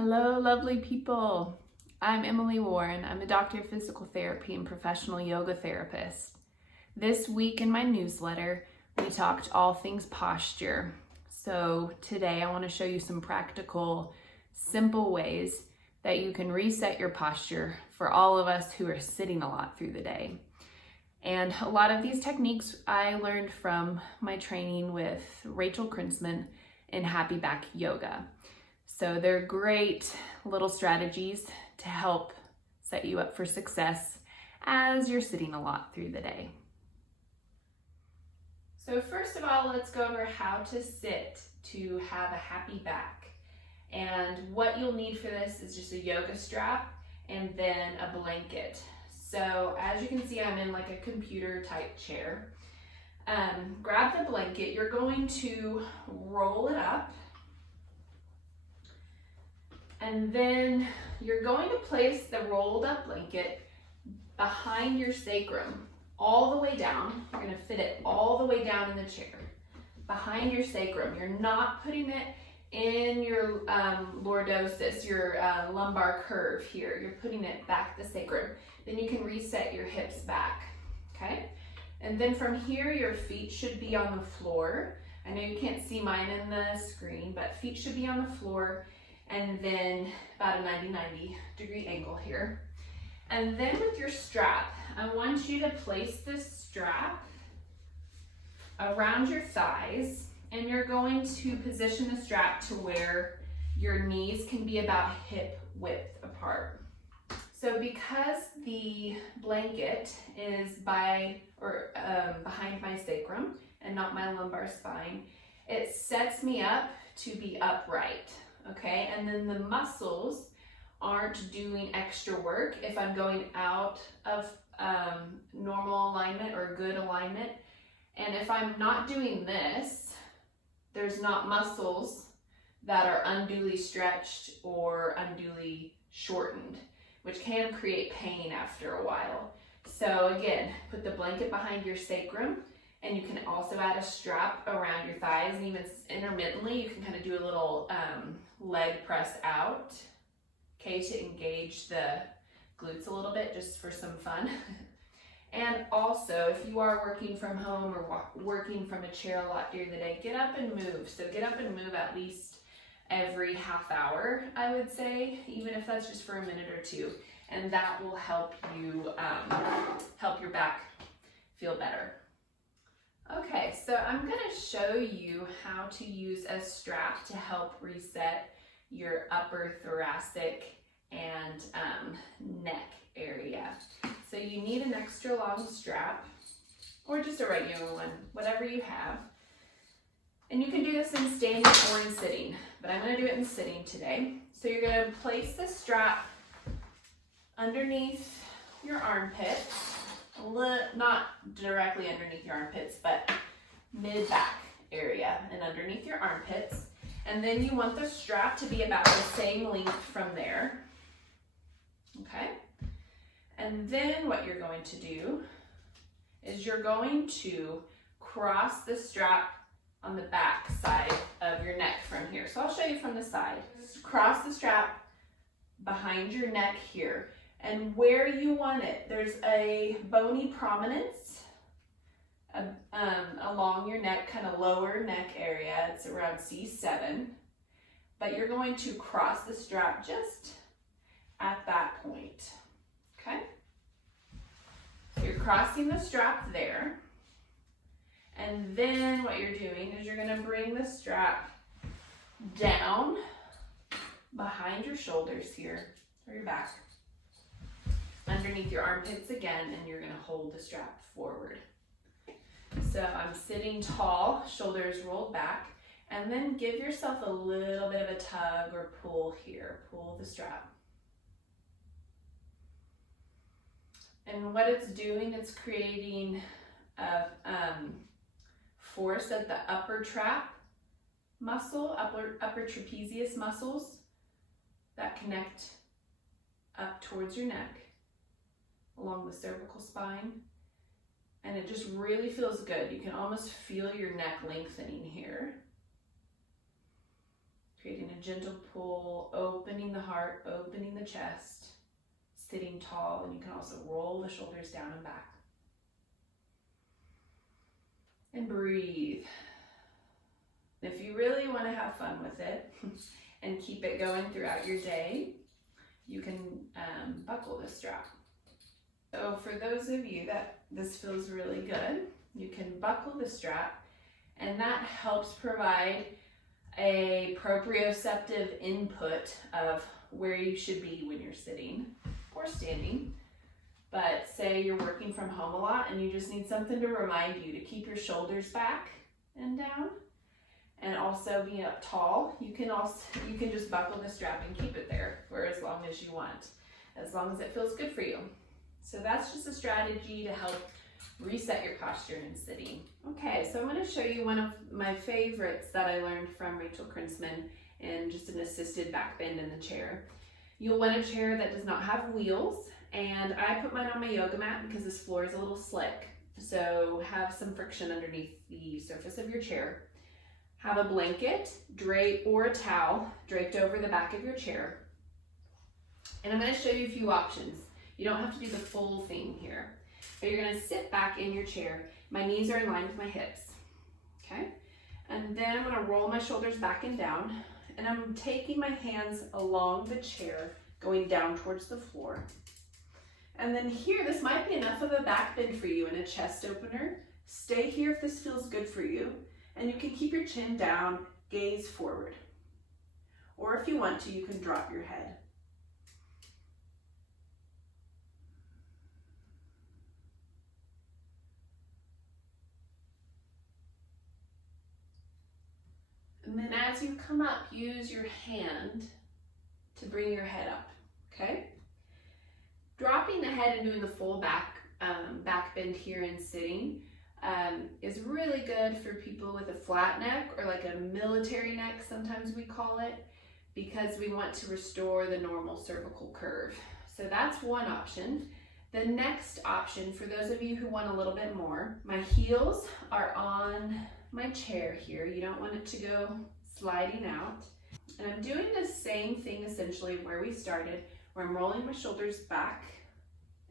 Hello, lovely people. I'm Emily Warren. I'm a doctor of physical therapy and professional yoga therapist. This week in my newsletter, we talked all things posture. So today I want to show you some practical, simple ways that you can reset your posture for all of us who are sitting a lot through the day. And a lot of these techniques I learned from my training with Rachel Krinsman in Happy Back Yoga. So they're great little strategies to help set you up for success as you're sitting a lot through the day. So first of all, let's go over how to sit to have a happy back. And what you'll need for this is just a yoga strap and then a blanket. So as you can see, I'm in like a computer type chair. Grab the blanket, you're going to roll it up. And then you're going to place the rolled up blanket behind your sacrum, all the way down. You're going to fit it all the way down in the chair, behind your sacrum. You're not putting it in your lordosis, your lumbar curve here. You're putting it back the sacrum. Then you can reset your hips back, okay? And then from here, your feet should be on the floor. I know you can't see mine in the screen, but feet should be on the floor. And then about a 90 degree angle here. And then with your strap, I want you to place this strap around your thighs, and you're going to position the strap to where your knees can be about hip width apart. So because the blanket is behind my sacrum and not my lumbar spine, it sets me up to be upright. Okay, and then the muscles aren't doing extra work if I'm going out of normal alignment or good alignment. And if I'm not doing this, there's not muscles that are unduly stretched or unduly shortened, which can create pain after a while. So again, put the blanket behind your sacrum. And you can also add a strap around your thighs, and even intermittently, you can kind of do a little leg press out, okay, to engage the glutes a little bit, just for some fun. And also, if you are working from home or working from a chair a lot during the day, get up and move. So get up and move at least every half hour, I would say, even if that's just for a minute or two. And that will help you, help your back feel better. Okay, so I'm going to show you how to use a strap to help reset your upper thoracic and neck area. So you need an extra long strap, or just a regular one, whatever you have. And you can do this in standing or in sitting, but I'm going to do it in sitting today. So you're going to place the strap underneath your armpits. Not directly underneath your armpits, but mid-back area and underneath your armpits. And then you want the strap to be about the same length from there. Okay? And then what you're going to do is you're going to cross the strap on the back side of your neck from here. So I'll show you from the side. Just cross the strap behind your neck here. And where you want it, there's a bony prominence along your neck, kind of lower neck area. It's around C7. But you're going to cross the strap just at that point. Okay? So you're crossing the strap there. And then what you're doing is you're going to bring the strap down behind your shoulders here, or your back, underneath your armpits again, and you're going to hold the strap forward. So I'm sitting tall, shoulders rolled back, and then give yourself a little bit of a tug or pull here. Pull the strap. And what it's doing, it's creating a force at the upper trap muscle, upper trapezius muscles that connect up towards your neck, along the cervical spine, and it just really feels good. You can almost feel your neck lengthening here. creating a gentle pull, opening the heart, opening the chest, sitting tall, and you can also roll the shoulders down and back. And breathe. If you really want to have fun with it and keep it going throughout your day, you can buckle the strap. So for those of you that this feels really good, you can buckle the strap, and that helps provide a proprioceptive input of where you should be when you're sitting or standing. But say you're working from home a lot and you just need something to remind you to keep your shoulders back and down, and also be up tall. You can just buckle the strap and keep it there for as long as you want, as long as it feels good for you. So that's just a strategy to help reset your posture in sitting. Okay, so I'm going to show you one of my favorites that I learned from Rachel Krinsman in just an assisted back bend in the chair. You'll want a chair that does not have wheels, and I put mine on my yoga mat because this floor is a little slick. So have some friction underneath the surface of your chair. Have a blanket or a towel draped over the back of your chair. And I'm going to show you a few options. You don't have to do the full thing here, but you're going to sit back in your chair. My knees are in line with my hips, okay? And then I'm going to roll my shoulders back and down, and I'm taking my hands along the chair, going down towards the floor. And then here, this might be enough of a back bend for you and a chest opener. Stay here if this feels good for you, and you can keep your chin down, gaze forward. Or if you want to, you can drop your head. And then as you come up, use your hand to bring your head up, okay? Dropping the head and doing the full back bend here and sitting is really good for people with a flat neck, or like a military neck, sometimes we call it, because we want to restore the normal cervical curve. So that's one option. The next option, for those of you who want a little bit more, my heels are on my chair here. You don't want it to go sliding out. And I'm doing the same thing essentially where we started, where I'm rolling my shoulders back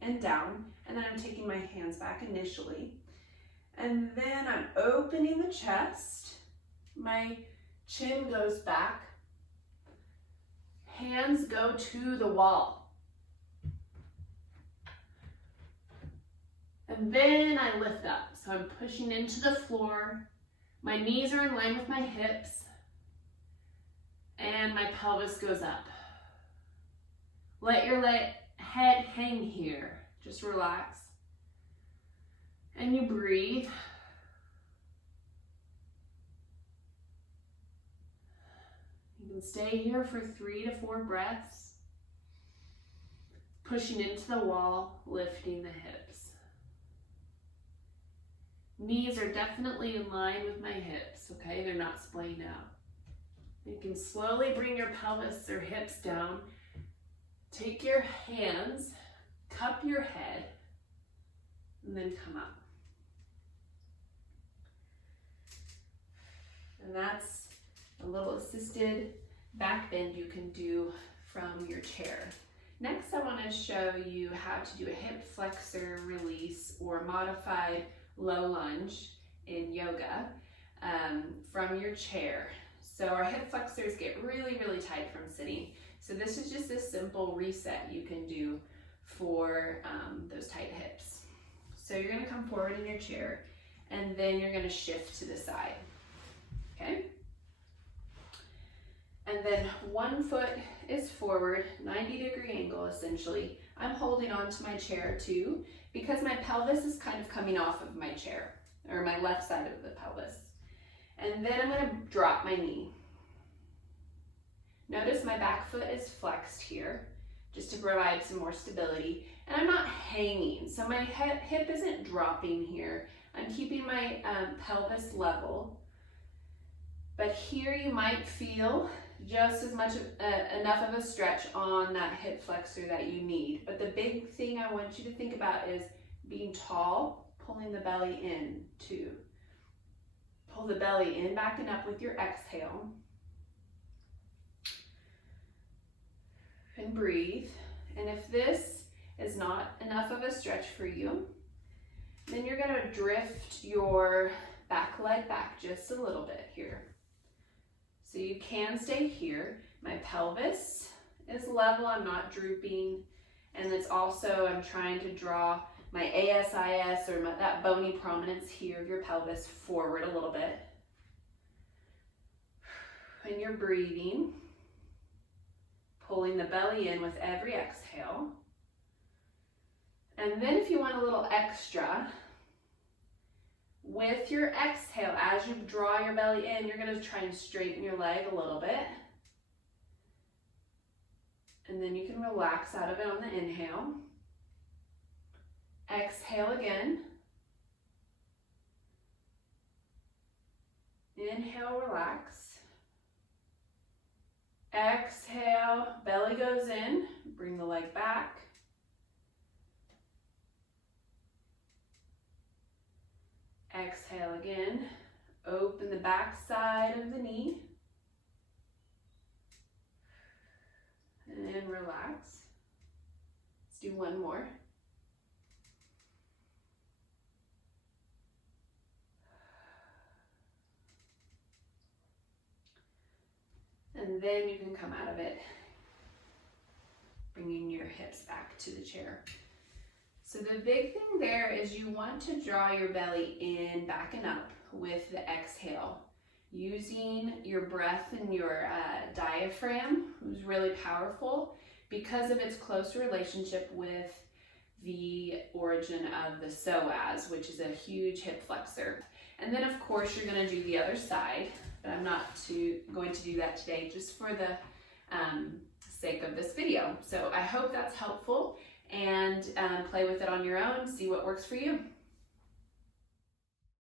and down, and then I'm taking my hands back initially. And then I'm opening the chest. My chin goes back. Hands go to the wall. And then I lift up. So I'm pushing into the floor. My knees are in line with my hips. And my pelvis goes up. Let your head hang here. Just relax. And you breathe. You can stay here for 3 to 4 breaths. Pushing into the wall, lifting the hips. Knees are definitely in line with my hips, okay? They're not splaying out. You can slowly bring your pelvis or hips down. Take your hands, cup your head, and then come up. And that's a little assisted back bend you can do from your chair. Next, I want to show you how to do a hip flexor release or modified low lunge in yoga from your chair. So our hip flexors get really, really tight from sitting. So this is just a simple reset you can do for those tight hips. So you're going to come forward in your chair, and then you're going to shift to the side. Okay? And then one foot is forward, 90-degree angle essentially. I'm holding on to my chair too, because my pelvis is kind of coming off of my chair, or my left side of the pelvis. And then I'm going to drop my knee. Notice my back foot is flexed here, just to provide some more stability. And I'm not hanging, so my hip isn't dropping here. I'm keeping my pelvis level. But here you might feel just as much enough of a stretch on that hip flexor that you need. But the big thing I want you to think about is being tall, pulling the belly in too. Pull the belly in, back and up with your exhale. And breathe. And if this is not enough of a stretch for you, then you're gonna drift your back leg back just a little bit here. So you can stay here. My pelvis is level, I'm not drooping. And it's also, I'm trying to draw my ASIS or that bony prominence here of your pelvis forward a little bit. And you're breathing, pulling the belly in with every exhale. And then if you want a little extra, with your exhale, as you draw your belly in, you're gonna try and straighten your leg a little bit. And then you can relax out of it on the inhale. Exhale again. Inhale, relax. Exhale, belly goes in, bring the leg back. Exhale again, open the back side of the knee. And relax. Let's do one more. And then you can come out of it, bringing your hips back to the chair. So the big thing there is you want to draw your belly in, back and up with the exhale. Using your breath and your diaphragm is really powerful because of its close relationship with the origin of the psoas, which is a huge hip flexor. And then of course you're going to do the other side, but I'm not going to do that today just for the sake of this video. So I hope that's helpful, and play with it on your own, see what works for you.